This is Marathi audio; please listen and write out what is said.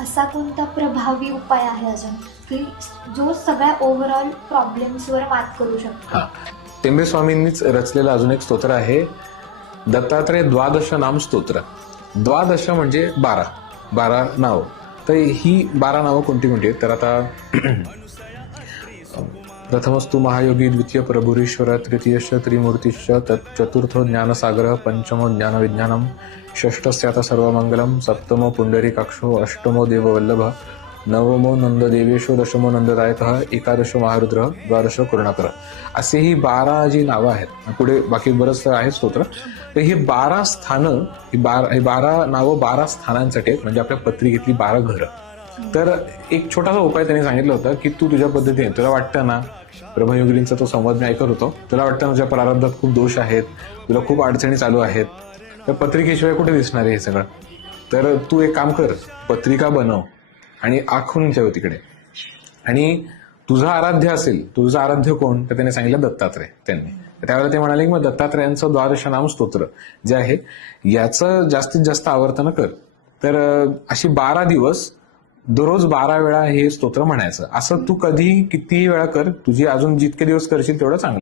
असा कोणता प्रभावी उपाय आहे अजून की जो सगळ्या ओव्हरऑल प्रॉब्लेम्सवर मात करू शकतो? हा, टेंबे स्वामींनीच रचलेलं अजून एक स्तोत्र आहे, दत्तात्रय द्वादश नाम स्तोत्र. द्वादश म्हणजे 12 नाव. तर ही 12 नावं कोणती कोणती आहेत? तर आता प्रथमस्तु महायोगी, द्वितीय प्रभुरीश्वर, तृतीयश्च त्रिमूर्तिश्च, चतुर्थो ज्ञानसागर, पंचमो ज्ञानविज्ञानम, षष्ठस्यात सर्वमंगलम, सप्तमो पुंडरीकाक्षो, अष्टमो देववल्लभ, नवमो नंददेवेशो, दशमो नंददायकः, एकादशो महारुद्र, द्वादश करुणाकर. असे ही 12 जी नावं आहेत. पुढे बाकी बरंच आहे स्तोत्र. तर ही 12 स्थानं, ही 12 नावं 12 स्थानांसाठी आहेत. म्हणजे आपल्या पत्रिकेतली 12 घरं. तर एक छोटासा उपाय त्यांनी सांगितलं होतं की तू तुझ्या पद्धतीने, तुला वाटतं ना, ब्रह्मयोगिनींचा तो संवाद मी ऐकत होतो, तुला वाटतं ना तुझ्या प्रारब्धात खूप दोष आहेत, तुला खूप अडचणी चालू आहेत, तर पत्रिकेशिवाय कुठे दिसणार आहे हे सगळं? तर तू एक काम कर, पत्रिका बनव आणि आखून ठेव तिकडे. आणि तुझं आराध्य असेल, तुझं आराध्य कोण? तर त्याने सांगितलं दत्तात्रय. त्यांनी त्यावेळेला ते म्हणाले की मग दत्तात्रयांचं द्वादश नाम स्तोत्र जे आहे याचं जास्तीत जास्त आवर्तन कर. तर अशी 12 दिवस दररोज 12 वेळा हे स्तोत्र म्हणायचं. असं तू कधी कितीही वेळा कर, तुझी अजून जितके दिवस करशील तेवढं चांगलं.